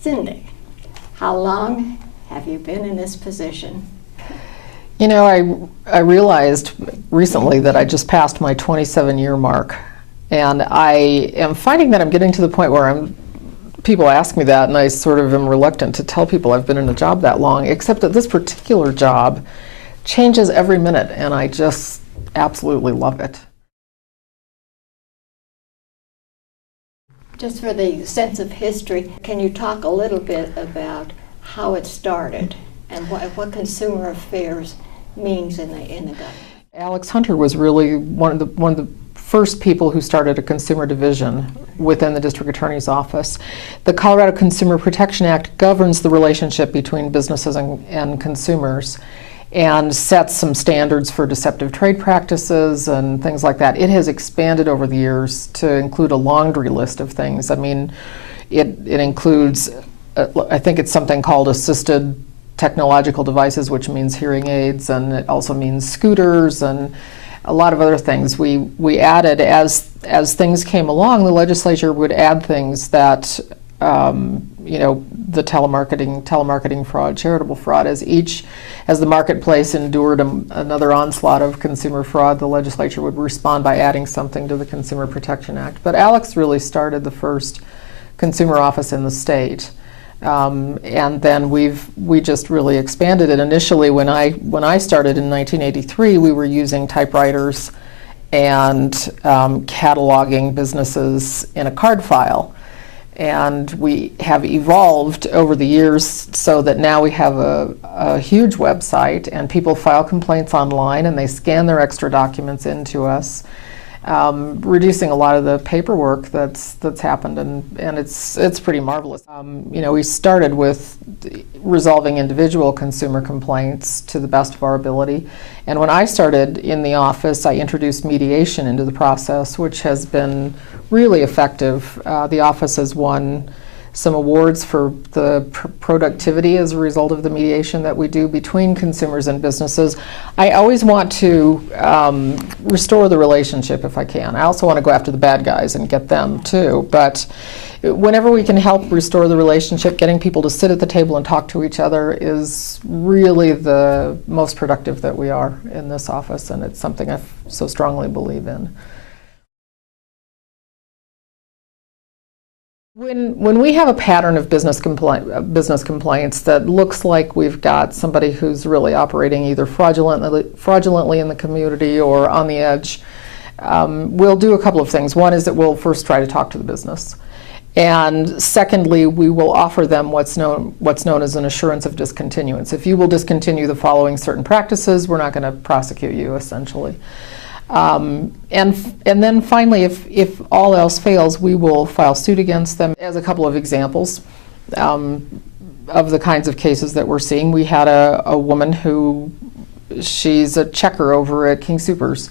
Cindy, how long have you been in this position? You know, I realized recently that I just passed my 27-year mark, and I am finding that I'm getting to the point where people ask me that, and I sort of am reluctant to tell people I've been in a job that long, except that this particular job changes every minute, and I just absolutely love it. Just for the sense of history, can you talk a little bit about how it started and what consumer affairs means in the government? Alex Hunter was really one of the first people who started a consumer division within the district attorney's office. The Colorado Consumer Protection Act governs the relationship between businesses and consumers and sets some standards for deceptive trade practices and things like that. It has expanded over the years to include a laundry list of things. I mean, it includes, I think it's something called assisted technological devices, which means hearing aids, and it also means scooters and a lot of other things. We added, as things came along, the legislature would add things that, you know, the telemarketing fraud, charitable fraud, as the marketplace endured another onslaught of consumer fraud, the legislature would respond by adding something to the Consumer Protection Act. But Alex really started the first consumer office in the state. And then we just really expanded it. Initially, when I started in 1983, we were using typewriters and cataloging businesses in a card file. And we have evolved over the years so that now we have a huge website, and people file complaints online and they scan their extra documents into us, reducing a lot of the paperwork that's happened, and it's pretty marvelous. You know, we started with resolving individual consumer complaints to the best of our ability, and when I started in the office, I introduced mediation into the process, which has been really effective. The office has won some awards for the productivity as a result of the mediation that we do between consumers and businesses. I always want to restore the relationship if I can. I also want to go after the bad guys and get them too, but whenever we can help restore the relationship, getting people to sit at the table and talk to each other is really the most productive that we are in this office, and it's something I so strongly believe in. When we have a pattern of business complaints that looks like we've got somebody who's really operating either fraudulently in the community or on the edge, we'll do a couple of things. One is that we'll first try to talk to the business. And secondly, we will offer them what's known as an assurance of discontinuance. If you will discontinue the following certain practices, we're not going to prosecute you, essentially. And then finally, if all else fails, we will file suit against them. As a couple of examples of the kinds of cases that we're seeing, we had a woman who, she's a checker over at King Soopers,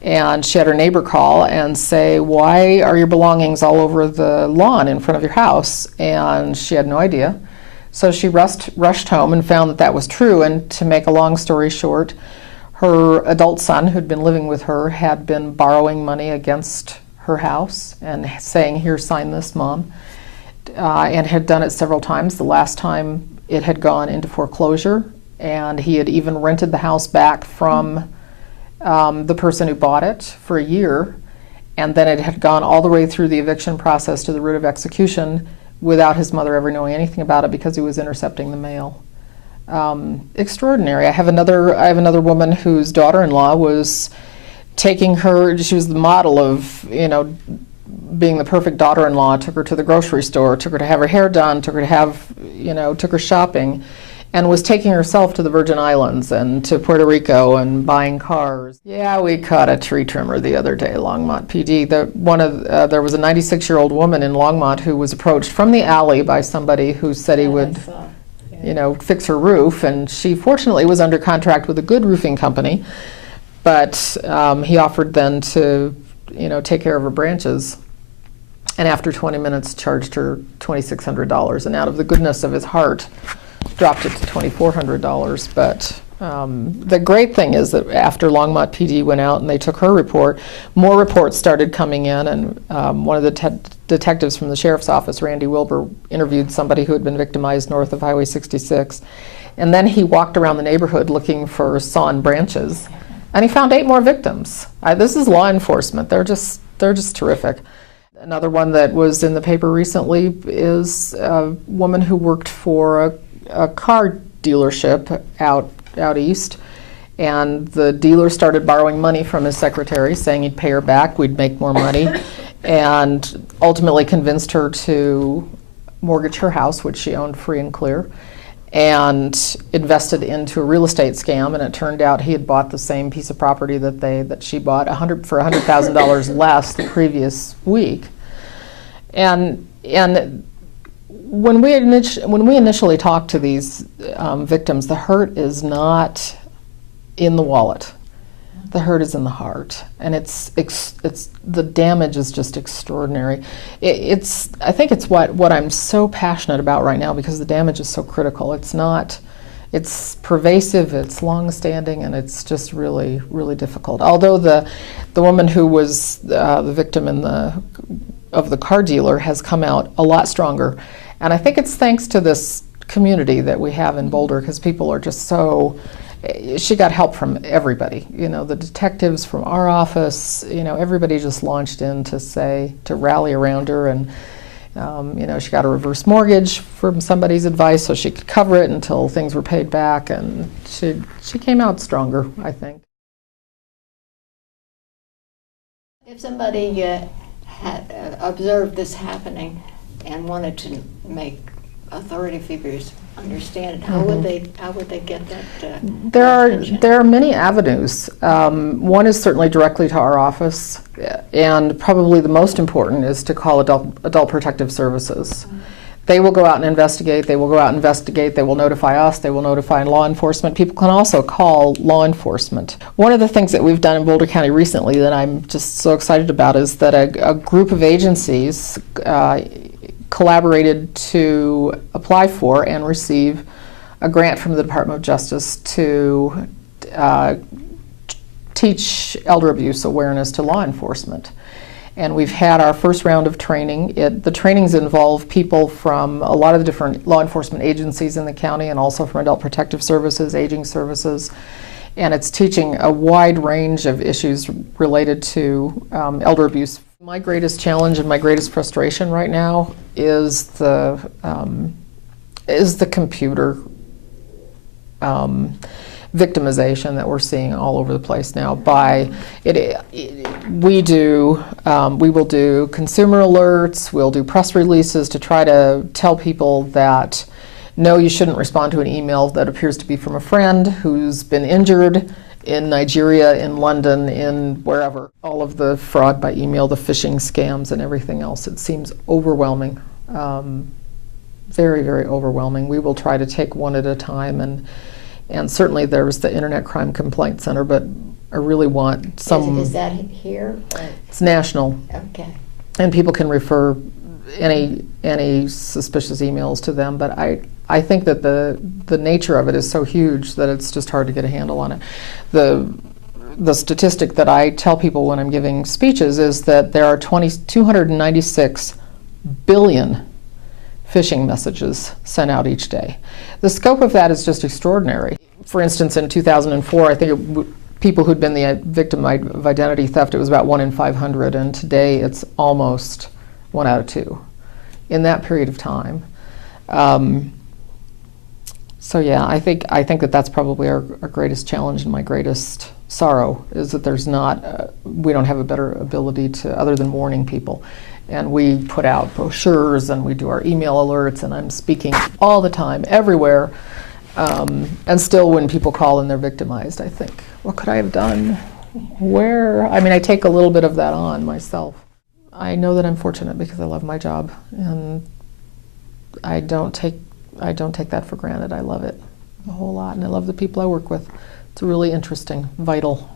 and she had her neighbor call and say, "Why are your belongings all over the lawn in front of your house?" And she had no idea. So she rushed home and found that that was true, and to make a long story short, her adult son, who'd been living with her, had been borrowing money against her house and saying, "Here, sign this, Mom," and had done it several times. The last time it had gone into foreclosure, and he had even rented the house back from the person who bought it for a year, and then it had gone all the way through the eviction process to the writ of execution without his mother ever knowing anything about it because he was intercepting the mail. Extraordinary. I have another woman whose daughter-in-law was taking her, she was the model of, you know, being the perfect daughter-in-law, took her to the grocery store, took her to have her hair done, took her shopping, and was taking herself to the Virgin Islands and to Puerto Rico and buying cars. Yeah, we caught a tree trimmer the other day, Longmont PD. There was a 96-year-old woman in Longmont who was approached from the alley by somebody who said he would, you know, fix her roof, and she fortunately was under contract with a good roofing company, but he offered then to, you know, take care of her branches, and after 20 minutes charged her $2,600, and out of the goodness of his heart dropped it to $2,400. But The great thing is that after Longmont PD went out and they took her report, more reports started coming in, and one of the detectives from the sheriff's office, Randy Wilbur, interviewed somebody who had been victimized north of Highway 66. And then he walked around the neighborhood looking for sawn branches, and he found 8 more victims. This is law enforcement. They're just terrific. Another one that was in the paper recently is a woman who worked for a car dealership out east, and the dealer started borrowing money from his secretary, saying he'd pay her back, we'd make more money, and ultimately convinced her to mortgage her house, which she owned free and clear, and invested into a real estate scam. And it turned out he had bought the same piece of property that she bought for $100,000 less the previous week. And when we initially talked to these victims, the hurt is not in the wallet. The hurt is in the heart, and it's the damage is just extraordinary. I think it's what I'm so passionate about right now, because the damage is so critical. It's pervasive, it's long-standing, and it's just really, really difficult. Although the woman who was the victim of the car dealer has come out a lot stronger, and I think it's thanks to this community that we have in Boulder, because people are just so. She got help from everybody, the detectives from our office, everybody just launched in to rally around her, and she got a reverse mortgage from somebody's advice so she could cover it until things were paid back, and she came out stronger, I think. If somebody had observed this happening and wanted to make authority figures understand it, how would they get that? There are many avenues. One is certainly directly to our office, and probably the most important is to call Adult Protective Services. They will go out and investigate. They will notify us. They will notify law enforcement. People can also call law enforcement. One of the things that we've done in Boulder County recently that I'm just so excited about is that a group of agencies collaborated to apply for and receive a grant from the Department of Justice to teach elder abuse awareness to law enforcement. And we've had our first round of training. The trainings involve people from a lot of the different law enforcement agencies in the county, and also from Adult Protective Services, Aging Services. And it's teaching a wide range of issues related to elder abuse. My greatest challenge and my greatest frustration right now is the computer victimization that we're seeing all over the place now. We will do consumer alerts, we'll do press releases to try to tell people that no, you shouldn't respond to an email that appears to be from a friend who's been injured in Nigeria, in London, in wherever. All of the fraud by email, the phishing scams, and everything else. It seems overwhelming, very, very overwhelming. We will try to take one at a time, and certainly there's the Internet Crime Complaint Center, but I really want some. Is that here? It's national. Okay. And people can refer any suspicious emails to them, but I think that the nature of it is so huge that it's just hard to get a handle on it. The statistic that I tell people when I'm giving speeches is that there are 296 billion phishing messages sent out each day. The scope of that is just extraordinary. For instance, in 2004, I think people who'd been the victim of identity theft, it was about 1 in 500, and today it's almost 1 out of 2 in that period of time. So yeah, I think that that's probably our greatest challenge and my greatest sorrow is that there's we don't have a better ability to, other than warning people. And we put out brochures and we do our email alerts, and I'm speaking all the time, everywhere. And still when people call and they're victimized, I think, what could I have done? I take a little bit of that on myself. I know that I'm fortunate because I love my job, and I don't take that for granted. I love it a whole lot, and I love the people I work with. It's really interesting, vital.